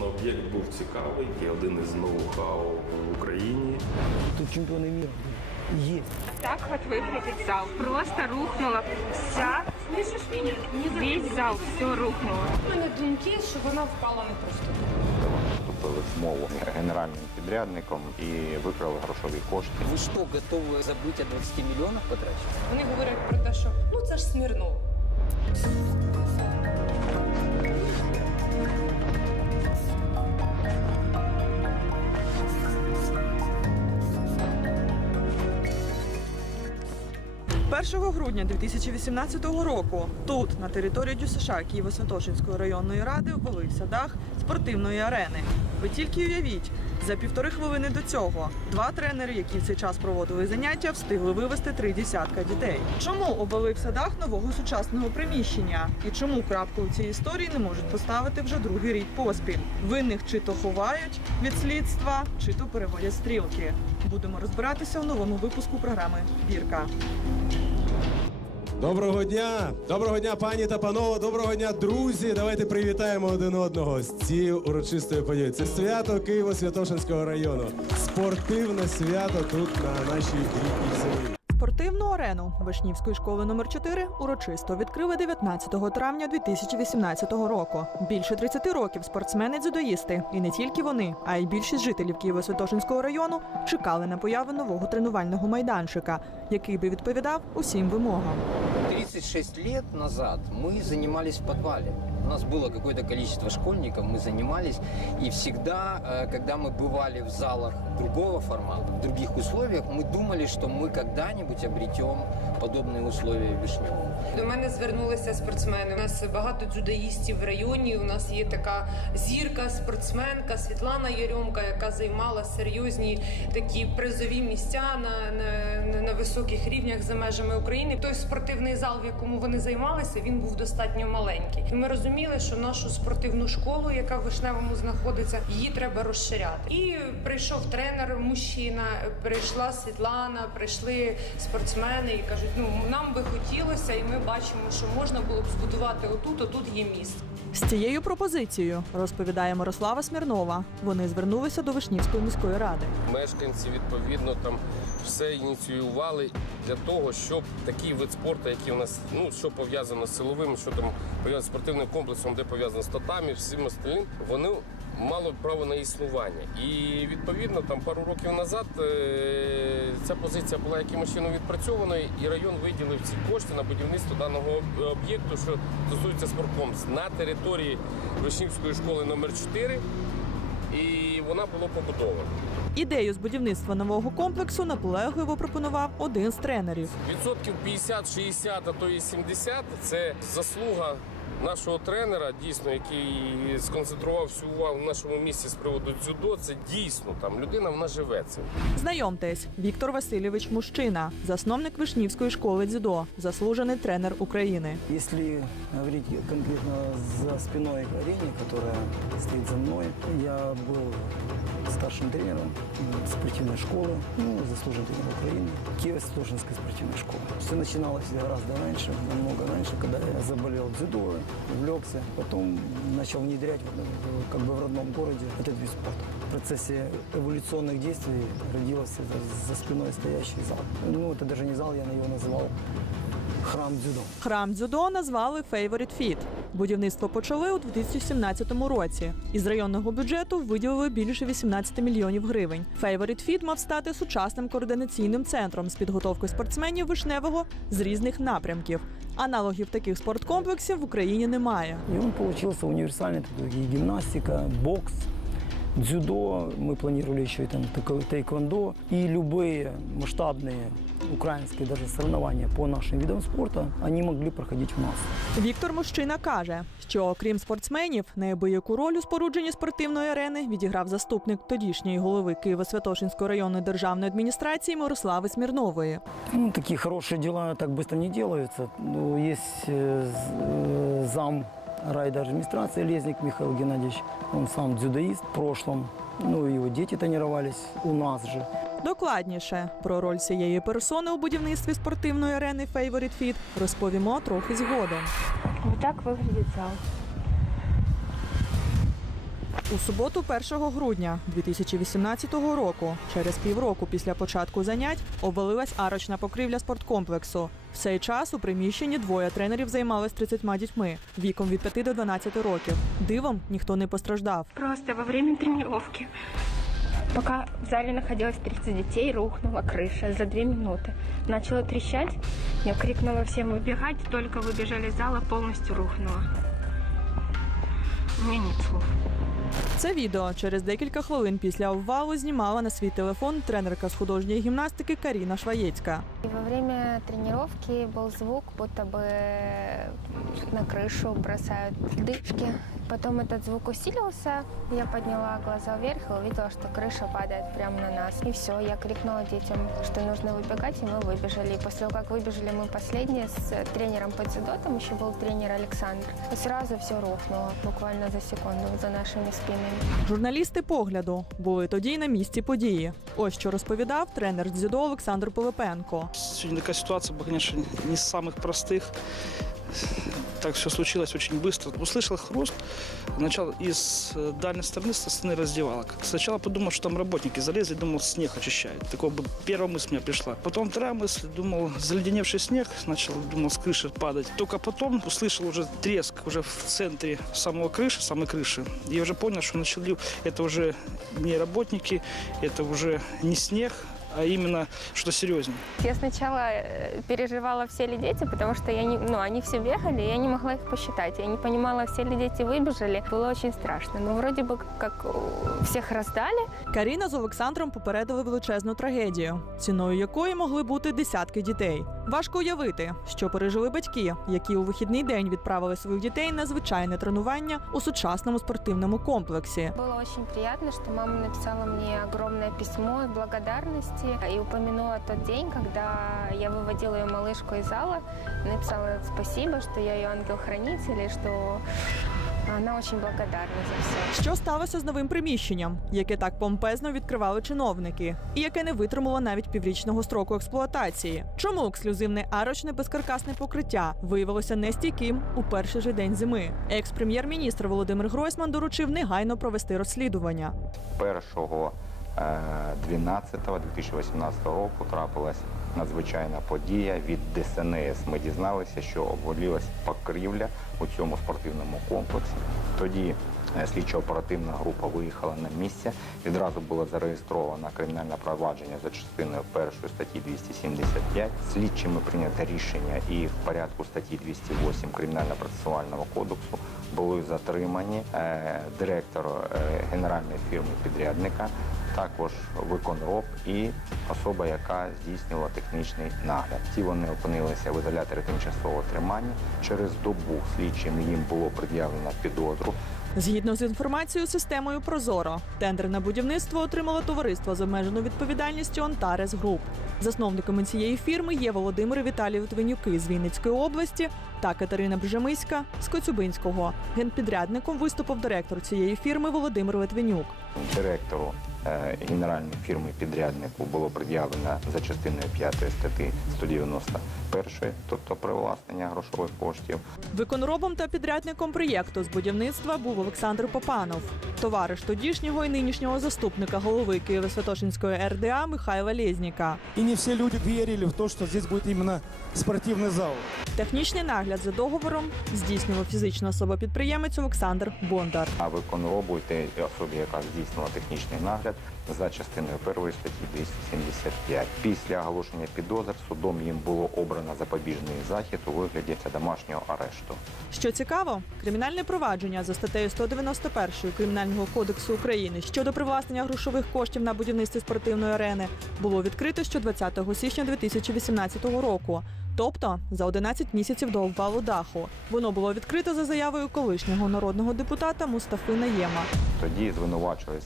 Дійсно, об'єкт був цікавий і один із ноу-хау в Україні. Тут чемпионы мира есть. Так вот выглядит зал. Просто рухнула вся, весь зал, все рухнуло. У мене думки, що вона впала не просто так. вступили в мову генеральним підрядником і викрали грошові кошти. Вы что, готовы забыть о 20 миллионах потраченных? Вони говорять про те, що ну це ж Смірнов. 1 грудня 2018 року тут, на території ДЮСШ Києво-Святошинської районної ради, обвалився дах спортивної арени. Ви тільки уявіть, за півтори хвилини до цього два тренери, які в цей час проводили заняття, встигли вивести три десятка дітей. Чому обвалився дах нового сучасного приміщення? І чому крапку у цій історії не можуть поставити вже другий рік поспіль? Винних чи то ховають від слідства, чи то переводять стрілки. Будемо розбиратися у новому випуску програми Бірка. Доброго дня! Доброго дня, пані та панове! Доброго дня, друзі! Давайте привітаємо один одного з цією урочистою подією. Це свято Києво-Святошинського району. Спортивне свято тут на нашій рідній землі. Спортивну арену Вишнівської школи номер 4 урочисто відкрили 19 травня 2018 року. Більше 30 років спортсмени-дзюдоїсти, і не тільки вони, а й більшість жителів Києво-Святошинського району чекали на появу нового тренувального майданчика, який би відповідав усім вимогам. 36 лет назад мы занимались в подвале. У нас было какое-то количество школьников, мы занимались. И всегда, э, когда мы бывали в залах другого формата, в других условиях, мы думали, что мы когда-нибудь обретем подобные условия в Вишневом. До мене звернулися спортсмени. У нас багато дзюдоїстів в районі. У нас є така зірка, спортсменка Світлана Яремка, яка займала серйозні такі призові місця на, на, на високих рівнях за межами України. Той спортивний зал, в якому вони займалися, він був достатньо маленький. І ми розуміли, що нашу спортивну школу, яка в Вишневому знаходиться, її треба розширяти. І прийшов тренер, мужчина, прийшла Світлана, прийшли спортсмени і кажуть: ну нам би хотілося, і ми бачимо, що можна було б збудувати отут, отут є місце. З цією пропозицією розповідає Мирослава Смірнова. Вони звернулися до Вишнівської міської ради. Мешканці відповідно там все ініціювали для того, щоб такий вид спорту, який у нас ну що пов'язано з силовим, що там пов'язано з спортивним комплексом, де пов'язано з татамі, всім остальним, вони мали право на існування. І відповідно там пару років назад е- ця позиція була якимось чином відпрацьованою, і район виділив ці кошти на будівництво даного об'єкту, що стосується спорткомплекс на території Вишнівської школи номер 4 і вона була побудована. Ідею з будівництва нового комплексу наполегливо пропонував один з тренерів. Відсотків 50-60, а то і 70 – це заслуга нашого тренера, дійсно, який сконцентрував всю увагу в нашому місті з приводу дзюдо. Це дійсно там людина вона живе цим. Знайомтесь, Віктор Васильович Мужчина, засновник Вишнівської школи дзюдо, заслужений тренер України. Если говорить конкретно за спиной Арени, которая стоит за мной, я был старшим тренером м, спортивной школы, ну, заслуженный тренер Украины, Киево-Святошинской спортивной школы. Все начиналось гораздо раньше, намного раньше, когда я заболел дзюдо, увлекся, потом начал внедрять в- в- как бы в родном городе этот вид спорта. В процессе эволюционных действий родился за- за спиной стоящий зал. Ну, это даже не зал, я его называл храм дзюдо. Храм дзюдо назвали Favorite Fit. Будівництво почали у 2017 році. Із районного бюджету виділили більше 18 мільйонів гривень. Favorite Fit мав стати сучасним координаційним центром з підготовки спортсменів вишневого з різних напрямків. Аналогів таких спорткомплексів в Україні немає. И он получился универсальный, это и гимнастика, бокс, дзюдо, мы планировали еще и там тако- тайквондо, и любые масштабные украинские даже соревнования по нашим видам спорта, они могли проходить у нас. Віктор Мужчина каже, що окрім спортсменів, неабияку роль у спорудженні спортивної арени відіграв заступник тодішньої голови Києво-Святошинської районної державної адміністрації Мирослави Смірнової. Ну, такие хорошие дела так быстро не делаются. Ну, есть э, з- э, зам райдержадминистрации Лезник Михаил Геннадьевич, он сам дзюдоист в прошлом, ну, его дети тренировались у нас же. Докладніше про роль цієї персони у будівництві спортивної арени Favorite Fit розповімо трохи згодом. Отак так выглядит зал. У суботу, 1 грудня 2018 року, через півроку після початку занять, обвалилась арочна покрівля спорткомплексу. В цей час у приміщенні двоє тренерів займались 30 дітьми віком від 5 до 12 років. Дивом ніхто не постраждав. Просто во время тренировки, пока в зале находилось 30 детей, рухнула крыша за две минуты. Начала трещать, я крикнула всем выбегать, только выбежали из зала, полностью рухнула. У меня нет слов. Це відео через декілька хвилин після обвалу знімала на свій телефон тренерка з художньої гімнастики Каріна Шваєцька. И во время тренировки был звук, будто бы на крышу бросают льдышки. Потом этот звук усилился, я подняла глаза вверх и увидела, что крыша падает прямо на нас. И все, я крикнула детям, что нужно выбегать, и мы выбежали. И после того, как выбежали мы последние с тренером по дзюдо, там еще был тренер Александр, и сразу все рухнуло, буквально за секунду, за нашими спинами. Журналісти погляду були тоді й на місці події. Ось що розповідав тренер з дзюдо Олександр Пилипенко. Сегодня такая ситуация была, конечно, не из самых простых. Так все случилось очень быстро. Услышал хруст, начал из э, дальней стороны, со стороны раздевалок. Сначала подумал, что там работники залезли, думал, снег очищают. Такое бы первая мысль меня пришла. Потом вторая мысль, думал, заледеневший снег, начал, думал, с крыши падать. Только потом услышал уже треск уже в центре самого крыши, самой крыши. И уже понял, что начали, это уже не работники, это уже не снег, а именно что серьезнее. Я сначала э, переживала, все ли дети, потому что я не, ну, они все бегали, и я не могла их посчитать. Я не понимала, все ли дети выбежали. Было очень страшно. Но вроде бы как э, всех раздали. Каріна з Олександром попередили величезну трагедію, ціною якої могли бути десятки дітей. Важко уявити, що пережили батьки, які у вихідний день відправили своїх дітей на звичайне тренування у сучасному спортивному комплексі. Было очень приятно, что мама написала мне огромное письмо благодарности и упомянула тот день, когда я выводила ее малышку из зала. Написала спасибо, что я ее ангел-хранитель, и что она дуже благодарна за все. Що сталося з новим приміщенням, яке так помпезно відкривали чиновники, і яке не витримало навіть піврічного строку експлуатації? Чому ексклюзивне арочне безкаркасне покриття виявилося нестійким у перший же день зими? Екс-прем'єр-міністр Володимир Гройсман доручив негайно провести розслідування. 1.12.2018 року трапилась надзвичайна подія. Від ДСНС ми дізналися, що обвалилась покрівля у цьому спортивному комплексі. Тоді е, слідчо-оперативна група виїхала на місце. Відразу було зареєстровано кримінальне провадження за частиною першої статті 275. Слідчими прийнято рішення і в порядку статті 208 Кримінально-процесуального кодексу були затримані е, директор е, генеральної фірми підрядника, також виконроб і особа, яка здійснювала технічний нагляд. Ті вони опинилися в ізоляторі тимчасового тримання. Через добу слідчим їм було пред'явлено підозру. Згідно з інформацією системою Прозоро, тендер на будівництво отримало товариство з обмеженою відповідальністю Онтарес Груп. Засновниками цієї фірми є Володимир Віталій Литвинюки з Вінницької області та Катерина Бжемиська з Коцюбинського. Генпідрядником виступив директор цієї фірми Володимир Литвинюк. Директору е, генеральної фірми підряднику було пред'явлено за частиною 5 статті 191, тобто привласнення грошових коштів. Виконробом та підрядником проєкту з будівництва був Олександр Попанов, товариш тодішнього і нинішнього заступника голови Києво-Святошинської РДА Михайла Лєзніка. И не все люди верили в то, что здесь будет именно спортивный зал. Технічний нагляд за договором здійснював фізична особа-підприємець Олександр Бондар. А виконробу і особі, яка здійснила технічний нагляд за частиною першої статті 275. Після оголошення підозр судом їм було обрано запобіжний захід у вигляді домашнього арешту. Що цікаво, кримінальне провадження за статтею 191 Кримінального кодексу України щодо привласнення грошових коштів на будівництві спортивної арени було відкрито ще 20 січня 2018 року. Тобто за 11 місяців до обвалу даху воно було відкрито за заявою колишнього народного депутата Мустафи Наєма. Тоді звинувачувались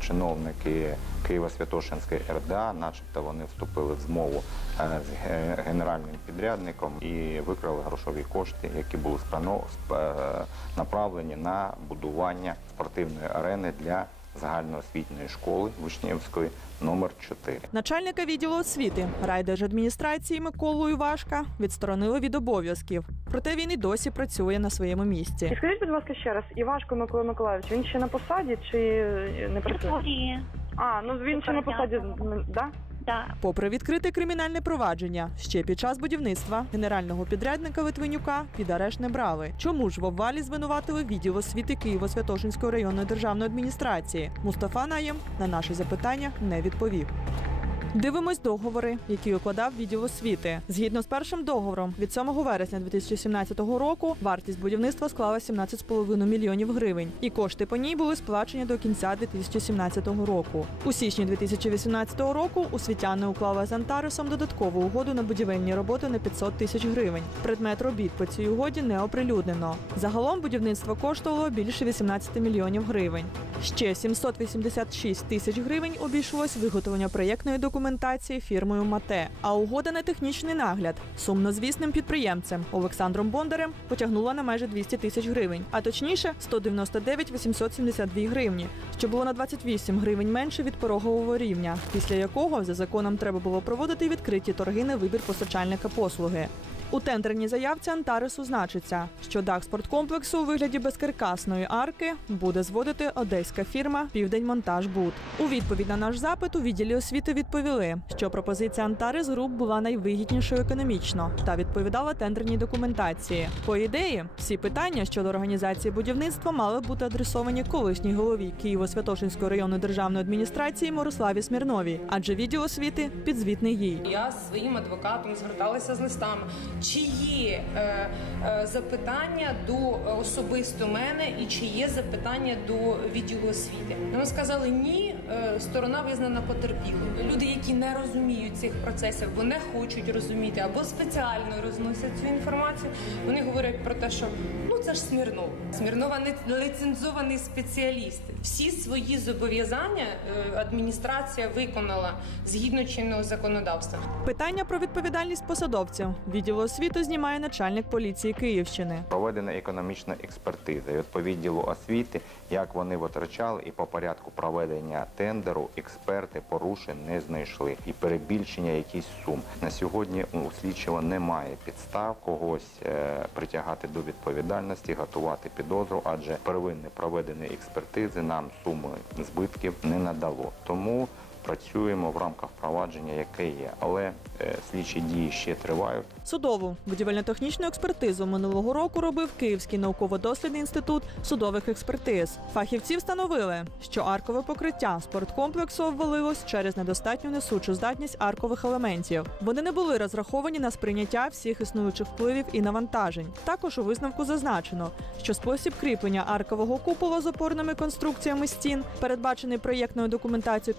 чиновники Києво-Святошинської РДА, начебто вони вступили в змову е, з генеральним підрядником і викрали грошові кошти, які були е, направлені на будування спортивної арени для загальноосвітньої школи Вишнєвської номер 4. Начальника відділу освіти райдержадміністрації Миколу Івашка відсторонили від обов'язків. Проте він і досі працює на своєму місці. І скажіть, будь ласка, ще раз, Івашко Микола Миколаївич, він ще на посаді чи не працює? А, ну він ще на посаді, м, да? Попри відкрите кримінальне провадження, ще під час будівництва генерального підрядника Литвинюка під арешт не брали. Чому ж в обвалі звинуватили відділ освіти Києво-Святошинської районної державної адміністрації? Мустафа Наєм на наші запитання не відповів. Дивимось договори, які укладав відділ освіти. Згідно з першим договором від 7 вересня 2017 року вартість будівництва склала 17,5 мільйонів гривень, і кошти по ній були сплачені до кінця 2017 року. У січні 2018 року освітяни уклали з Антаресом додаткову угоду на будівельні роботи на 500 тисяч гривень. Предмет робіт по цій угоді не оприлюднено. Загалом будівництво коштувало більше 18 мільйонів гривень. Ще 786 тисяч гривень обійшлось виготовлення проєктної документації фірмою Мате. А угода на технічний нагляд сумнозвісним підприємцем Олександром Бондарем потягнула на майже 200 тисяч гривень, а точніше 199 872 гривні, що було на 28 гривень менше від порогового рівня, після якого за законом треба було проводити відкриті торги на вибір постачальника послуги. У тендерній заявці Антаресу значиться, що дах спорткомплексу у вигляді безкаркасної арки буде зводити одеська фірма Південьмонтажбуд. У відповідь на наш запит у відділі освіти відповіли, що пропозиція Антарес груп була найвигіднішою економічно та відповідала тендерній документації. По ідеї, всі питання щодо організації будівництва мали бути адресовані колишній голові Києво-Святошинської районної державної адміністрації Мирославі Смірновій, адже відділ освіти підзвітний їй. Я з своїм адвокатом зверталася з листами. Чи є е, е, запитання до особисто мене і чи є запитання до відділу освіти? Вони сказали ні, е, сторона визнана потерпілою. Люди, які не розуміють цих процесів, бо не хочуть розуміти або спеціально розносять цю інформацію. Вони говорять про те, що ну це ж Смірнов. Смірнова не ліцензований спеціаліст. Всі свої зобов'язання е, адміністрація виконала згідно чинного законодавства. Питання про відповідальність посадовців відділу освіти знімає начальник поліції Київщини. Проведена економічна експертиза. От відділу освіти, як вони витрачали, і по порядку проведення тендеру експерти порушень не знайшли. І перебільшення якісь сум. На сьогодні у слідчого немає підстав когось е, притягати до відповідальності, готувати підозру, адже первинне проведення експертизи нам суми збитків не надало. Тому працюємо в рамках провадження, яке є. Але е, слідчі дії ще тривають. Судову будівельно-технічну експертизу минулого року робив Київський науково-дослідний інститут судових експертиз. Фахівці встановили, що аркове покриття спорткомплексу обвалилось через недостатню несучу здатність аркових елементів. Вони не були розраховані на сприйняття всіх існуючих впливів і навантажень. Також у висновку зазначено, що спосіб кріплення аркового купола з опорними конструкціями стін, передбачений проєктною документацією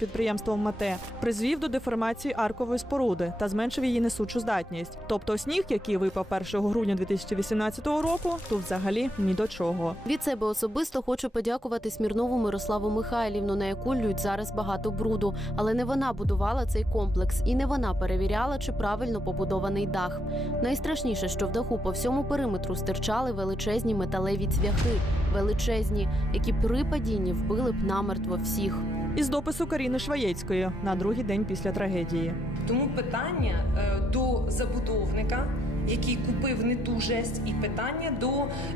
підприємством МАТЕ, призвів до деформації аркової споруди та зменшив її несучу здатність. Тобто сніг, який випав 1 грудня 2018 року, тут взагалі ні до чого. Від себе особисто хочу подякувати Смірнову Мирославу Михайлівну, на яку лють зараз багато бруду. Але не вона будувала цей комплекс і не вона перевіряла, чи правильно побудований дах. Найстрашніше, що в даху по всьому периметру стирчали величезні металеві цвяхи, величезні, які при падінні вбили б намертво всіх. Із допису Каріни Шваєцької на другий день після трагедії. Тому питання е, до забудовника, який купив не ту жесть, і питання до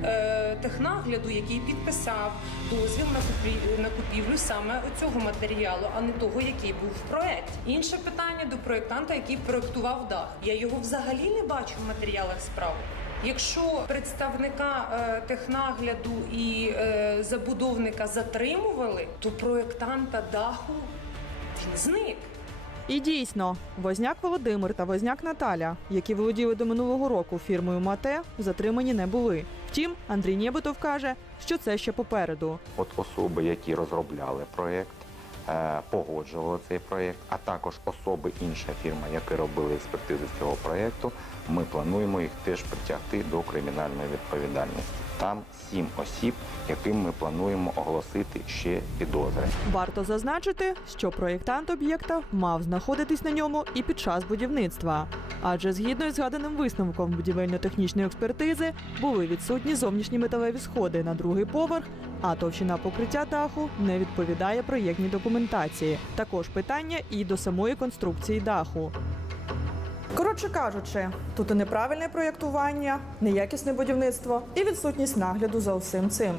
е, технагляду, який підписав дозвіл на купівлю, на купівлю саме цього матеріалу, а не того, який був в проєкті. Інше питання до проєктанта, який проєктував дах. Я його взагалі не бачу в матеріалах справи. Якщо представника е, технагляду і е, забудовника затримували, то проєктанта даху він зник. І дійсно, Возняк Володимир та Возняк Наталя, які володіли до минулого року фірмою Мате, затримані не були. Втім, Андрій Нєбитов каже, що це ще попереду. От особи, які розробляли проєкт, е, погоджували цей проєкт, а також особи інша фірма, які робили експертизу цього проєкту, ми плануємо їх теж притягти до кримінальної відповідальності. Там сім осіб, яким ми плануємо оголосити ще підозри. Варто зазначити, що проєктант об'єкта мав знаходитись на ньому і під час будівництва. Адже згідно із згаданим висновком будівельно-технічної експертизи були відсутні зовнішні металеві сходи на другий поверх, а товщина покриття даху не відповідає проєктній документації. Також питання і до самої конструкції даху. Коротше кажучи, тут і неправильне проєктування, неякісне будівництво і відсутність нагляду за усім цим.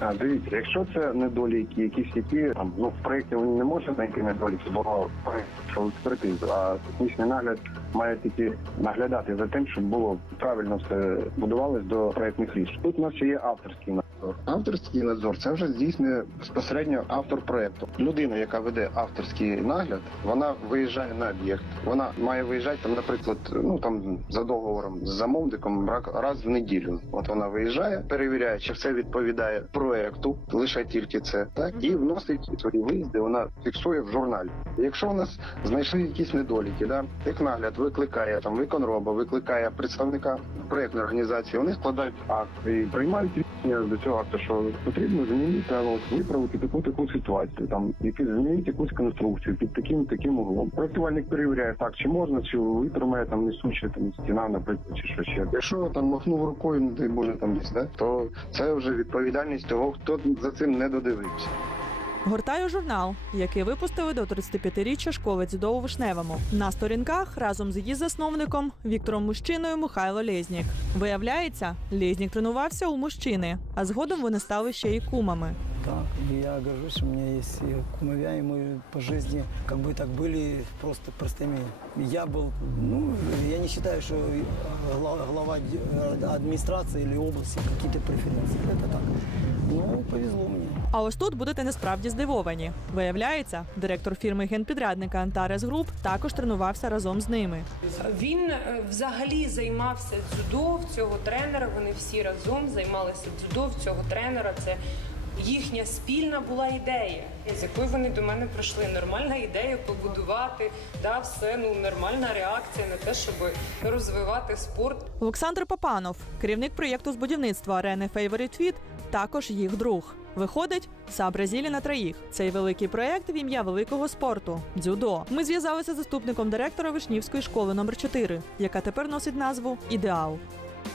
А, дивіться, якщо це недоліки, якісь які там ну в проєкті вони не можуть знайти недоліки, бо проєкт про експертизу, а технічний нагляд має тільки наглядати за тим, щоб було правильно все будувалось до проєктних рішень. Тут у нас ще є авторський надзор. Авторський надзор це вже здійснює безпосередньо автор проєкту. Людина, яка веде авторський нагляд, вона виїжджає на об'єкт. Вона має виїжджати там, наприклад, ну там за договором з замовником ра- раз в неділю. От вона виїжджає, перевіряє, чи все відповідає проекту, лише тільки це, так і вносить свої виїзди. Вона фіксує в журналі. Якщо у нас знайшли якісь недоліки, да технагляд викликає там виконроба, викликає представника проектної організації. Вони складають акт і приймають рішення до цього акту, що потрібно змінити, от, виправити таку таку ситуацію. Там які змінити якусь конструкцію під таким таким углом. Проектувальник перевіряє так, чи можна, чи витримає там несуча там стіна, наприклад, чи що ще. Якщо там махнув рукою, не дай Боже там десь, да, то це вже відповідальність того, хто за цим не додивився. Гортаю журнал, який випустили до 35-річчя школи дзюдо у Вишневому. На сторінках разом з її засновником Віктором Мужчиною Михайло Лєзнік. Виявляється, Лєзнік тренувався у мужчини, а згодом вони стали ще й кумами. Так, и я горжусь, что у меня есть и кумовья, и мы по жизни как бы так были просто простыми. Я был, ну, я не считаю, что гла- глава д- администрации или области какие-то преференции. Это так. Ну, повезло мне. А ось тут будете насправді здивовані. Виявляється, директор фірми генпідрядника Антарес Груп також тренувався разом з ними. Він е, взагалі займався дзюдо в цього тренера. Вони всі разом займалися дзюдо в цього тренера. Це їхня спільна була ідея, з якою вони до мене прийшли. Нормальна ідея побудувати, да, все ну нормальна реакція на те, щоб розвивати спорт. Олександр Папанов, керівник проєкту з будівництва арени Favorite Fit, також їх друг. Виходить, «Са Бразілі на троїх. Цей великий проєкт в ім'я великого спорту дзюдо. Ми зв'язалися з заступником директора Вишнівської школи номер 4 яка тепер носить назву Ідеал.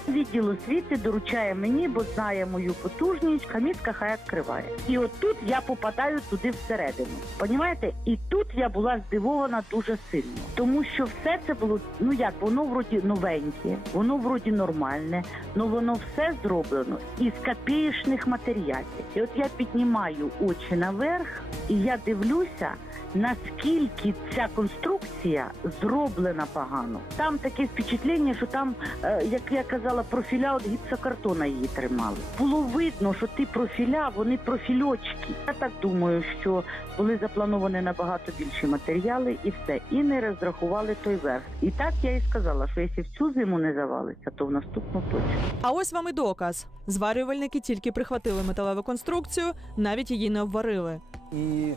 Відділ освіти доручає мені, бо знає мою потужність, хамітка хай відкриває. І от тут я попадаю туди всередину. Понімаєте? І тут я була здивована дуже сильно, тому що все це було ну як воно вроді новеньке, воно вроді нормальне, але воно все зроблено із копієчних матеріалів. І от я піднімаю очі наверх, і я дивлюся. Наскільки ця конструкція зроблена погано? Там таке впечатлення, що там, е, як я казала, профіля від гіпсокартона її тримали. Було видно, що ті профіля, вони профільочки. Я так думаю, що були заплановані набагато більші матеріали і все. І не розрахували той верх. І так я і сказала, що якщо в цю зиму не завалиться, то в наступну точно. А ось вам і доказ. Зварювальники тільки прихватили металеву конструкцію, навіть її не обварили. И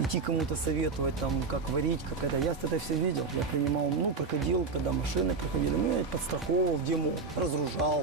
идти кому-то советовать, там, как варить, как это. Я это все видел. Я принимал, ну, проходил, когда машины проходили. Ну, я подстраховывал, где мог, разгружал,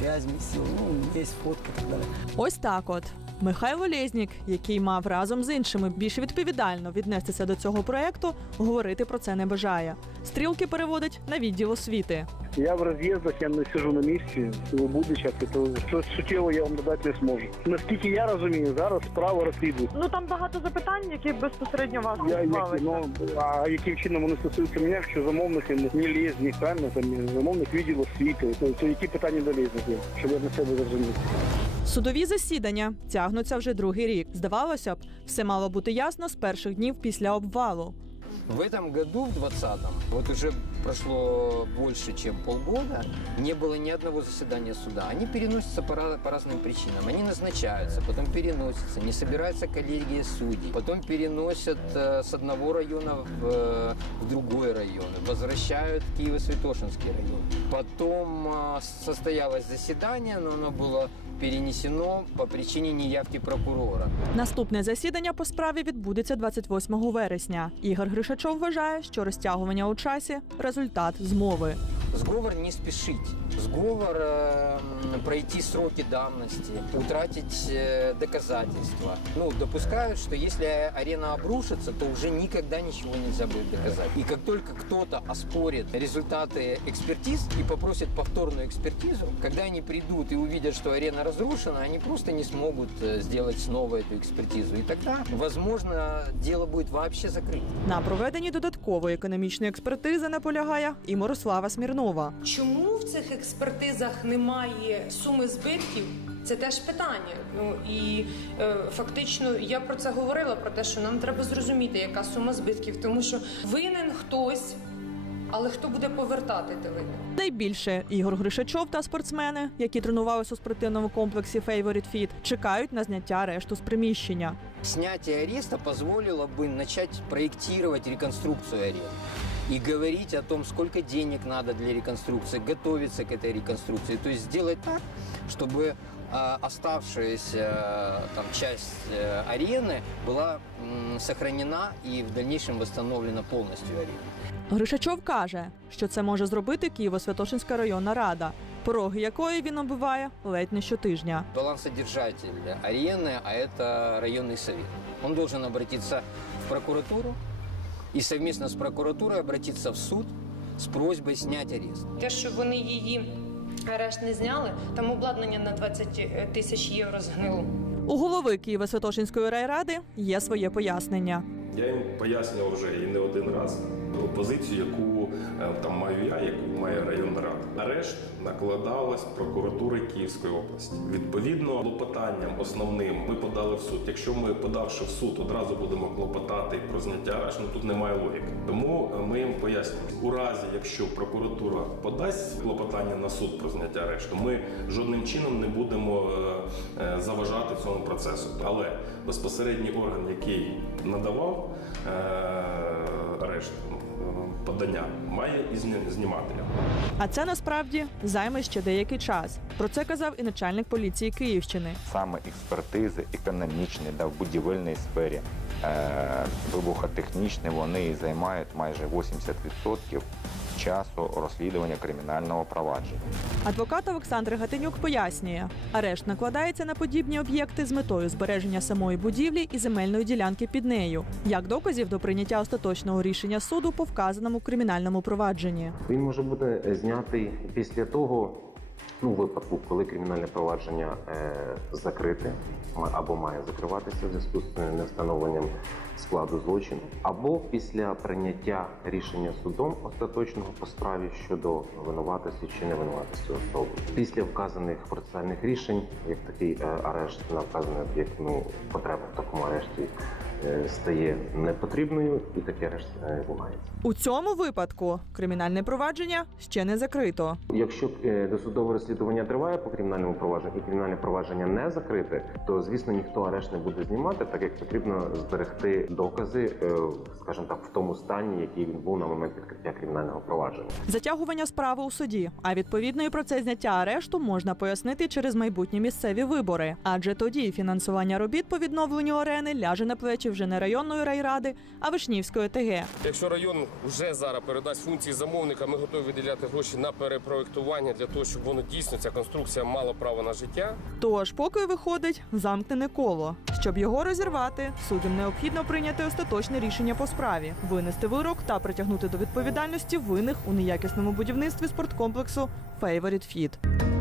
грязь месил, ну, есть фотки и так далее. Ось так от. Михайло Лєзнік, який мав разом з іншими більш відповідально віднестися до цього проекту, говорити про це не бажає. Стрілки переводить на відділ освіти. Я в разъездах, я не сижу на місці, ви буде час, то щось суттєво я вам надати не зможу. Наскільки я розумію, зараз справа розслідують. Ну там багато запитань, які безпосередньо вас Я, які, цікавлять. ну, а яким чином вони стосуються мене, якщо замовники не лізні, правильно, там замовник відділ освіти, то, то які питання до лізників, щоб я на себе зрозумів. Судові засідання тягнуться вже другий рік. Здавалося б, все мало бути ясно з перших днів після обвалу. В этом году, в 2020, вот уже прошло больше, чем полгода, не было ни одного заседания суда. Они переносятся по, ra- по разным причинам. Они назначаются, потом переносятся, не собирается коллегия судей, потом переносят э, с одного района в, э, в другой район, возвращают в Киево-Святошинский район. Потом э, состоялось заседание, но оно было перенесено по причине неявки прокурора. Наступне засідання по справі відбудеться 28 вересня. Ігор Гришачов вважає, що розтягування у часі результат змови. Сговор не спешить. Сговор э, м, пройти сроки давности, утратить э, доказательства. Ну, допускают, что если арена обрушится, то уже никогда ничего нельзя будет доказать. И как только кто-то оспорит результаты экспертиз и попросит повторную экспертизу, когда они придут и увидят, что арена разрушена, они просто не смогут э, сделать снова эту экспертизу. И тогда, возможно, дело будет вообще закрыто. На проведенні додаткової економічної експертизи наполягає і Мирослава Смірнова. Чому в цих експертизах немає суми збитків? Це теж питання. Ну і е, фактично я про це говорила: про те, що нам треба зрозуміти, яка сума збитків, тому що винен хтось, але хто буде повертати те вину? Найбільше Ігор Гришачов та спортсмени, які тренувалися у спортивному комплексі Favorite Fit, чекають на зняття арешту з приміщення. Снятие ареста позволило бы начать проектировать реконструкцию арены и говорить о том, сколько денег надо для реконструкции, готовиться к этой реконструкции. То есть сделать так, чтобы а, оставшаяся э, там, часть э, арены была м, сохранена и в дальнейшем восстановлена полностью арена. Гришачов каже, що це може зробити Києво-Святошинська районна рада, пороги якої він оббиває ледь не щотижня. Балансодержатель арены, а это районный совет. Он должен обратиться в прокуратуру и совместно с прокуратурой обратиться в суд с просьбой снять арест. Те, що вони її арешт не зняли, там обладнання на 20 тисяч євро згнило. У голови Києво-Святошинської райради є своє пояснення. Я їм пояснював вже і не один раз позицію, яку е, там маю я, яку має районна рада. Арешт накладалась прокуратури Київської області. Відповідно, клопотанням основним ми подали в суд. Якщо ми, подавши в суд, одразу будемо клопотати про зняття арешту, ну тут немає логіки. Тому е, ми їм пояснюємо, у разі, якщо прокуратура подасть клопотання на суд про зняття арешту, ми жодним чином не будемо е, заважати цьому процесу. Але безпосередній орган, який надавав арешт, подання, має і зні- знімати його. А це насправді займе ще деякий час. Про це казав і начальник поліції Київщини. Саме експертизи економічні да, в будівельній сфері, е, вибухотехнічні, вони займають майже 80% часу розслідування кримінального провадження. Адвокат Олександр Гатинюк пояснює, арешт накладається на подібні об'єкти з метою збереження самої будівлі і земельної ділянки під нею, як доказів до прийняття остаточного рішення суду по вказаному кримінальному провадженні. Він може бути знятий після того, ну, випадку, коли кримінальне провадження е, закрите або має закриватися в зв'язку з е, невстановленням складу злочину, або після прийняття рішення судом остаточного по справі щодо винуватості чи невинуватості особи. Після вказаних процесуальних рішень, як такий е, арешт на вказаний об'єкт, ну потреба в такому арешті стає непотрібною, і такий арешт е. У цьому випадку кримінальне провадження ще не закрито. Якщо е, досудове розслідування триває по кримінальному провадженню і кримінальне провадження не закрите, то звісно ніхто арешт не буде знімати, так як потрібно зберегти докази, е, скажімо так, в тому стані, який він був на момент відкриття кримінального провадження. Затягування справи у суді, а відповідно і процес зняття арешту можна пояснити через майбутні місцеві вибори, адже тоді фінансування робіт по відновленню арени ляже на плечі вже не районної райради, а Вишнівської ТГ. Якщо район вже зараз передасть функції замовника, ми готові виділяти гроші на перепроектування для того, щоб воно дійсно ця конструкція мала право на життя. Тож, поки виходить замкнене коло. Щоб його розірвати, суддям необхідно прийняти остаточне рішення по справі, винести вирок та притягнути до відповідальності винних у неякісному будівництві спорткомплексу Favorite Fit.